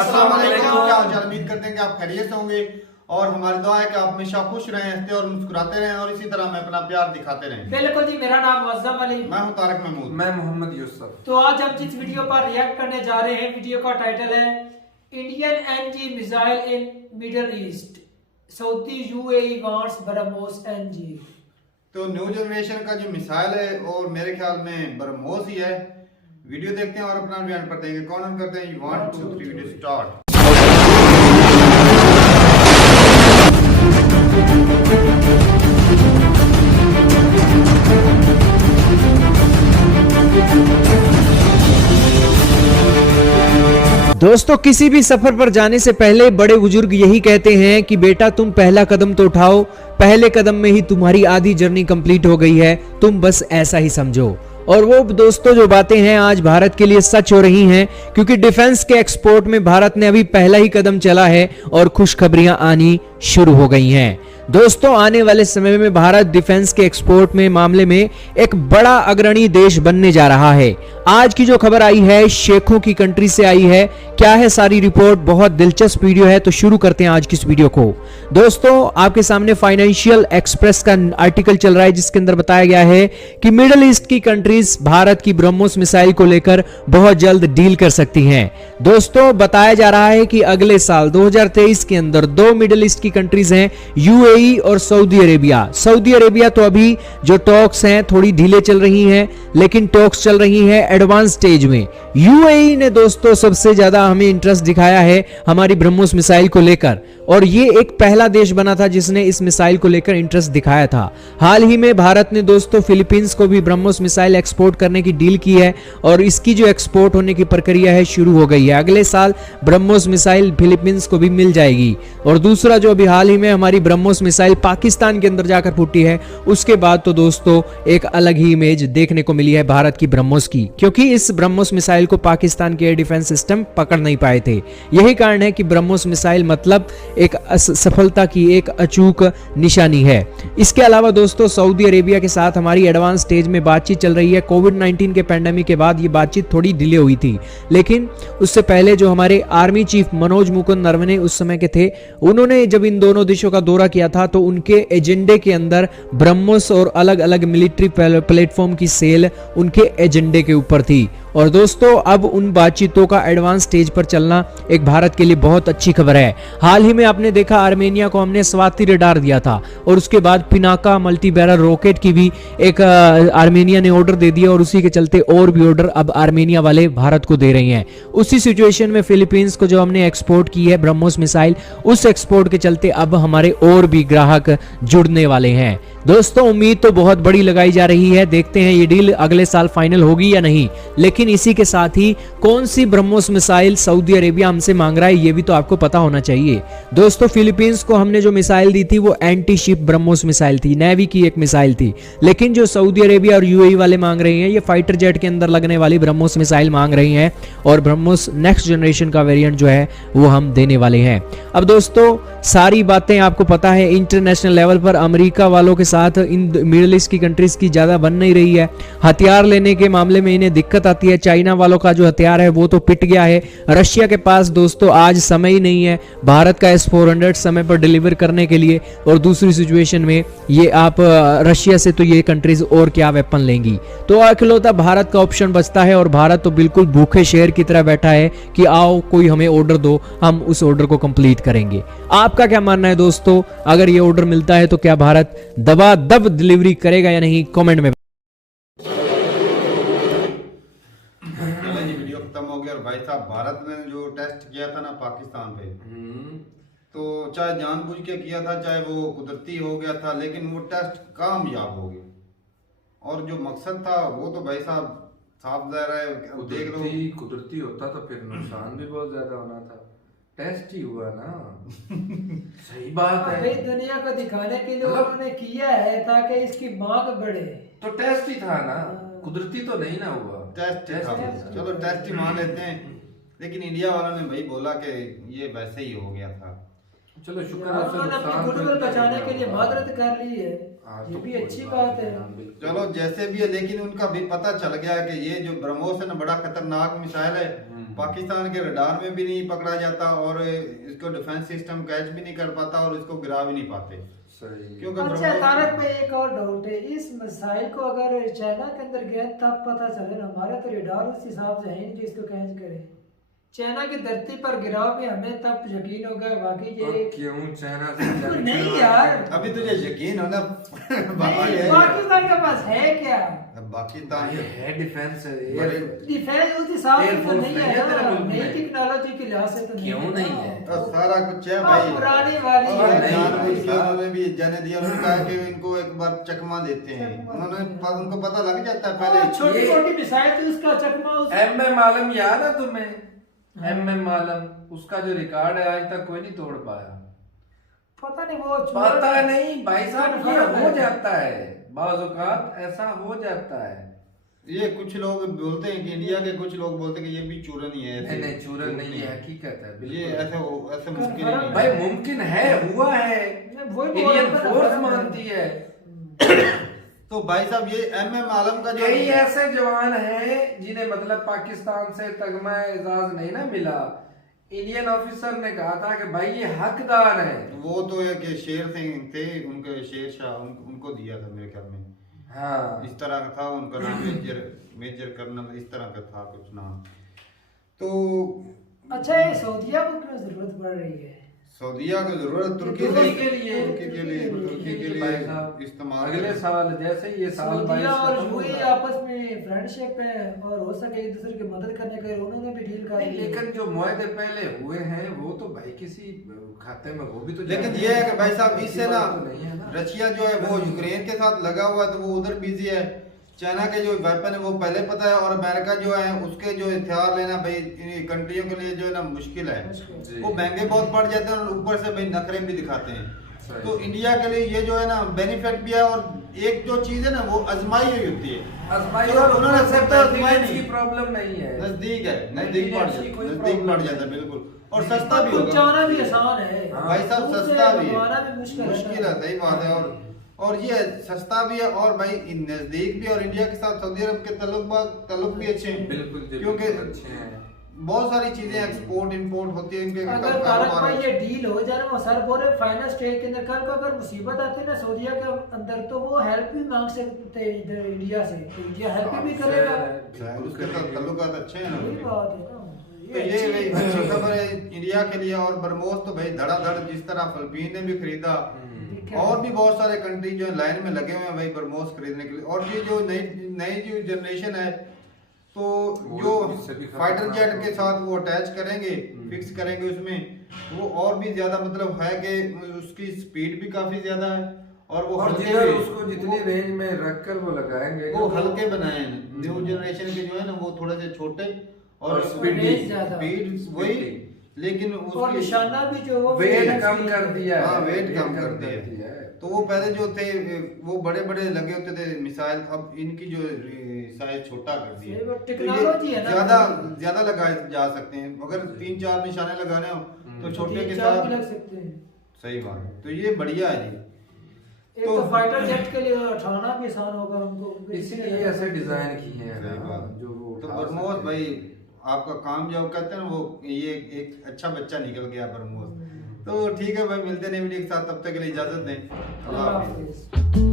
अस्सलाम वालेकुम। क्या हाल चाल? उम्मीद करते हैं कि आप खैरियत से होंगे और हमारी दुआ है कि आप हमेशा खुश रहें, हंसते और मुस्कुराते रहें और इसी तरह हमें अपना प्यार दिखाते रहें। बिल्कुल जी, मेरा नाम मुअज्जम अली, मैं हूं तारिक महमूद, मैं मोहम्मद यूसुफ। तो आज हम जिस वीडियो पर रिएक्ट करने जा रहे हैं, वीडियो का टाइटल है Indian NG missile in Middle East, Saudi UAE wants BrahMos NG. तो न्यू जनरेशन का जो मिसाइल है और मेरे ख्याल में ब्रह्मोस ही है। वीडियो देखते हैं और अपना बयान पढ़ते हैं। कौन ऑन करते हैं? 1 2 3 वीडियो स्टार्ट। दोस्तों, किसी भी सफर पर जाने से पहले बड़े बुजुर्ग यही कहते हैं कि बेटा तुम पहला कदम तो उठाओ, पहले कदम में ही तुम्हारी आधी जर्नी कंप्लीट हो गई है, तुम बस ऐसा ही समझो। और वो दोस्तों जो बातें हैं आज भारत के लिए सच हो रही हैं, क्योंकि डिफेंस के एक्सपोर्ट में भारत ने अभी पहला ही कदम चला है और खुशखबरियां आनी शुरू हो गई हैं। दोस्तों, आने वाले समय में भारत डिफेंस के एक्सपोर्ट में मामले में एक बड़ा अग्रणी देश बनने जा रहा है। आज की जो खबर आई है शेखों की कंट्री से आई है। क्या है सारी रिपोर्ट? बहुत दिलचस्प वीडियो है, तो शुरू करते हैं आज की इस वीडियो को। दोस्तों, आपके सामने फाइनेंशियल एक्सप्रेस का आर्टिकल चल रहा है जिसके अंदर बताया गया है कि मिडिल ईस्ट की कंट्रीज भारत की ब्रह्मोस मिसाइल को लेकर बहुत जल्द डील कर सकती हैं। दोस्तों, बताया जा रहा है कि अगले साल 2023 के अंदर दो मिडिल ईस्ट की कंट्रीज हैं, यूएई और सऊदी अरेबिया। सऊदी अरेबिया तो अभी जो टॉक्स हैं थोड़ी ढीले चल रही हैं, लेकिन टॉक्स चल रही हैं एडवांस स्टेज में। यूएई ने दोस्तों सबसे ज्यादा हमें इंटरेस्ट दिखाया है हमारी ब्रह्मोस मिसाइल को लेकर, और ये एक पहला देश बना था जिसने इस मिसाइल को लेकर इंटरेस्ट दिखाया था। हाल ही में भारत ने दोस्तों फिलीपींस को भी ब्रह्मोस मिसाइल एक्सपोर्ट करने की डील की है और इसकी जो एक्सपोर्ट होने की प्रक्रिया है शुरू हो गई है। अगले साल ब्रह्मोस मिसाइल फिलीपींस को भी मिल जाएगी। और दूसरा जो अभी हाल ही में हमारी ब्रह्मोस मिसाइल पाकिस्तान के अंदर जाकर फूटी है, उसके बाद तो दोस्तों एक अलग ही इमेज देखने को मिली है भारत की ब्रह्मोस की, क्योंकि इस ब्रह्मोस मिसाइल को पाकिस्तान के एयर डिफेंस सिस्टम पकड़ नहीं पाए थे। यही कारण है कि ब्रह्मोस मिसाइल मतलब एक सफलता की एक अचूक निशानी है। इसके अलावा दोस्तों सऊदी अरेबिया के साथ हमारी एडवांस स्टेज में बातचीत चल रही है। कोविड-19 के पैंडेमिक के बाद ये बातचीत थोड़ी डिले हुई थी, लेकिन उससे पहले जो हमारे आर्मी चीफ मनोज मुकुंद नरवणे उस समय के थे, उन्होंने जब इन दोनों देशों का दौरा किया था तो उनके एजेंडे के अंदर ब्रह्मोस और अलग अलग मिलिट्री प्लेटफॉर्म की सेल उनके एजेंडे के ऊपर थी। और दोस्तों अब उन बातचीतों का एडवांस स्टेज पर चलना एक भारत के लिए बहुत अच्छी खबर है। हाल ही में आपने देखा आर्मेनिया को हमने स्वाति रडार दिया था और उसके बाद पिनाका मल्टी बैरल रॉकेट की भी एक आर्मेनिया ने ऑर्डर दे दिया और उसी के चलते और भी ऑर्डर अब आर्मेनिया वाले भारत को दे रहे हैं। उसी सिचुएशन में फिलीपींस को जो हमने एक्सपोर्ट की है ब्रह्मोस मिसाइल, उस एक्सपोर्ट के चलते अब हमारे और भी ग्राहक जुड़ने वाले हैं। दोस्तों, उम्मीद तो बहुत बड़ी लगाई जा रही है, देखते हैं ये डील अगले साल फाइनल होगी या नहीं। लेकिन इसी के साथ ही कौन सी ब्रह्मोस मिसाइल सऊदी अरेबिया हमसे मांग रहा है ये भी तो आपको पता होना चाहिए। दोस्तों, फिलीपींस को हमने जो मिसाइल दी थी वो एंटी शिप ब्रह्मोस मिसाइल थी, नेवी की एक मिसाइल थी, लेकिन जो सऊदी अरेबिया और यूएई वाले मांग रहे हैं ये फाइटर जेट के अंदर लगने वाली ब्रह्मोस मिसाइल मांग रही हैं और ब्रह्मोस नेक्स्ट जनरेशन का वेरिएंट जो है वो हम देने वाले हैं। अब दोस्तों सारी बातें आपको पता है, इंटरनेशनल लेवल पर अमेरिका वालों के साथ इन मिडिल ईस्ट की कंट्रीज की ज्यादा बन नहीं रही है। हथियार लेने के मामले में इन्हें दिक्कत आती है। चाइना वालों का जो हथियार है वो तो पिट गया है। रशिया के पास दोस्तों आज समय ही नहीं है भारत का S-400 समय पर डिलीवर करने के लिए, और दूसरी सिचुएशन में ये आप रशिया से तो ये कंट्रीज और क्या वेपन लेंगी। तो अकेलौता भारत का ऑप्शन बचता है और भारत तो बिल्कुल भूखे शेर की तरह बैठा है कि आओ कोई हमें ऑर्डर दो, हम उस ऑर्डर को कंप्लीट करेंगे। आपका क्या मानना है दोस्तों? अगर ये ऑर्डर मिलता है तो क्या भारत दबादब डिलीवरी करेगा या नहीं? कमेंट में। वीडियो खत्म हो गया और भाई साहब भारत ने जो टेस्ट किया था ना पाकिस्तान पे, तो चाहे जानबूझ के किया था चाहे वो कुदरती हो गया था, लेकिन वो टेस्ट कामयाब हो गया और जो मकसद था वो तो भाई साहब साफ ज़ाहिर है, देख लो। कुदरती होता तो फिर नुकसान भी बहुत ज्यादा होना था। टेस्ट ही हुआ ना। सही बात है भाई, दुनिया को दिखाने के लिए उन्होंने किया है ताकि इसकी मांग बढ़े, तो टेस्ट ही था ना, कुदरती तो नहीं ना हुआ। टेस्ट चलो टेस्ट ही मान लेते हैं, लेकिन इंडिया वालों ने भाई बोला कि ये वैसे ही हो गया था। चलो शुक्र है उन्होंने अपनी गुडविल बचाने के लिए मादरत कर ली है, ये भी अच्छी बात है। चलो जैसे भी है, लेकिन उनका भी पता चल गया कि ये जो ब्रह्मोस है ना बड़ा खतरनाक मिसाइल है, पाकिस्तान के रडार में भी नहीं पकड़ा जाता और इसको डिफेंस सिस्टम कैच भी नहीं कर पाता और इसको गिरा भी नहीं पाते। सही। क्योंकि अच्छा ब्रह्मोस- तारक में एक और डाउट है, इस मिसाइल को अगर चाइना के अंदर गया तब पता चले ना, हमारा तो रेडार उस हिसाब से है नहीं जो इसको कैच करे। चाइना की धरती पर गिराव भी हमें तब यकीन होगा वाकई और ये क्यों चाइना से नहीं यार, अभी तुझे यकीन हो ना बाकी नहीं, है पाकिस्तान के पास है क्या पाकिस्तान ये है डिफेंस बड़े- डिफेंस उस हिसाब से Air तो Force नहीं नहीं है है तेरे ना, मुल्क में। नई टेक्नोलॉजी के लिहाज से तो क्यों है नहीं ना। है? तो सारा कुछ है हाँ, भाई। पुरानी वाली और है। नहीं, जानबूझ के भाई। उन्होंने भी जाने दिया, उन्होंने कहा कि इनको एक बार चकमा देते हैं, उनको पता लग जाता है पहले। छोटी ये- छोटी मिसाइल थी उसका चकमा उस एम आलम याद है तुम्हें? एम आलम, उसका जो रिकॉर्ड है आज तक कोई नहीं तोड़ पाया। पता नहीं वो पता नहीं भाई साहब, ये फर्क हो है। जाता है, बाज़ औक़ात ऐसा हो जाता है। ये कुछ लोग बोलते हैं कि इंडिया के कुछ लोग बोलते हैं कि ये भी चूरन ही है। नहीं नहीं, चूरन नहीं है, हकीकत है ये बिल्कुल। ऐसे मुमकिन ही नहीं भाई है। मुमकिन है, हुआ है, वही बोल इंडियन रहा था, फोर्स फर्क है। मानती है। तो भाई साहब ये एम आलम का जो कई ऐसे जवान हैं जिन्हें मतलब पाकिस्तान से तगमा एजाज नहीं ना मिला, इंडियन ऑफिसर ने कहा था कि भाई ये हकदार है। वो तो है कि शेर सिंह थे, उनके शेर शाह उनको दिया था मेरे ख्याल में। हाँ इस तरह का था उनका नाम, मेजर कर्नल इस तरह का था कुछ नाम। तो अच्छा ये सऊदीया को क्यों जरूरत पड़ रही है? सऊदीया को जरूरत तुर्की तुर्की के लिए भाई साहब, इस्तेमाल अगले साल जैसे ही ये साल सऊदीया 22 और खत्म यूएई होगा। आपस में फ्रेंडशिप है और हो सके एक दूसरे की मदद करने के लिए उन्होंने भी डील कर नहीं, लेकिन जो मुआहदे पहले हुए हैं वो तो भाई किसी खाते में वो भी तो लेकिन जाते ये है हैं। कि भाई साहब ऐसी इससे बात ना तो नहीं है ना। रशिया जो है वो यूक्रेन के साथ लगा हुआ है तो वो उधर बिजी है। चाइना के जो वेपन है वो पहले पता है, और अमेरिका जो है उसके जो हथियार लेना भाई कंट्रियों के लिए जो है ना मुश्किल है। जी। वो महंगे बहुत पड़ जाते हैं और ऊपर से भाई नखरे भी दिखाते हैं। सही। तो इंडिया के लिए ये जो है ना बेनिफिट भी है, और एक जो चीज है ना वो आजमाई हुई होती है। आजमाई तो और उन्होंने ऊपर से सब तो आजमाई maintenance नहीं। की प्रॉब्लम नहीं है। नजदीक है, नजदीक पड़ Maintenance की कोई जाता है, नजदीक problem पड़ जाता है बिल्कुल, और सस्ता भी होगा। पहुंचाना भी आसान है भाई साहब दूर से सस्ता भी मंगवाना भी है, मुश्किल मुश्किल है, सही बात है। और ये सस्ता भी है, और भाई नजदीक भी, और इंडिया के साथ सऊदी अरब के ताल्लुक भी अच्छे हैं। बिल्कुल जी, क्योंकि बिल्कुल अच्छे हैं। बहुत सारी चीजें एक्सपोर्ट इंपोर्ट होती है इनके अगर तारक भाई ये डील हो जाए ना, वो सर बोल रहे फाइनल स्टेज के अंदर, कल को अगर मुसीबत आती है ना सऊदीया के अंदर तो वो हेल्प भी मांग सकते हैं इधर इंडिया से, तो इंडिया हेल्प भी करेगा। उसके साथ ताल्लुकात अच्छे हैं ना। वही बात है ना, तो ये भाई अच्छी खबर है इंडिया के लिए। और बरमोस तो भाई धड़ाधड़ जिस तरह फिलीपीन ने भी खरीदा, और भी बहुत सारे कंट्री जो है लाइन में लगे हुए हैं भाई बरमोस खरीदने के लिए। और ये जो नई जो जनरेशन है तो जो इससे भी फाइटर खतरनाक जेट है। के साथ वो अटैच करेंगे, फिक्स करेंगे उसमें, वो और भी ज्यादा मतलब है कि उसकी स्पीड भी काफी ज्यादा है, और वो और हल्के जिधर भी- उसको जितनी रेंज में रखकर वो लगाएंगे वो हल्के बनाए हैं। न्यू जनरेशन के जो है ना वो थोड़े से छोटे और और स्पीड range ज्यादा। स्पीड वही, लेकिन और उसकी निशाना भी जो वो वेट कम कर दिया है। हाँ, वेट कम कर दिया दिया है। तो वो पहले जो थे वो बड़े बड़े लगे होते थे मिसाइल, अब इनकी जो साइज छोटा कर दिया सही बात, तो टेक्नोलॉजी ये है ना। ज्यादा लगाए जा सकते हैं। अगर 3-4 निशाने लगाने हो तो छोटे के 3-4 भी लग साथ सकते हैं। सही बात है। तो ये बढ़िया है जी। एक तो फाइटर जेट के लिए उठाना भी आसान होगा उनको, इसीलिए ऐसे डिजाइन किए हैं सही ना, बात। जो वो तो उठा बरमोस सके। भाई आपका काम जो कहते हैं ना वो ये एक अच्छा बच्चा निकल गया बरमोस। तो ठीक है भाई, मिलते हैं नई वीडियो के साथ, तब तक के लिए इजाजत दें। अल्लाह अल्लाह हाफिज़। हाफिज़।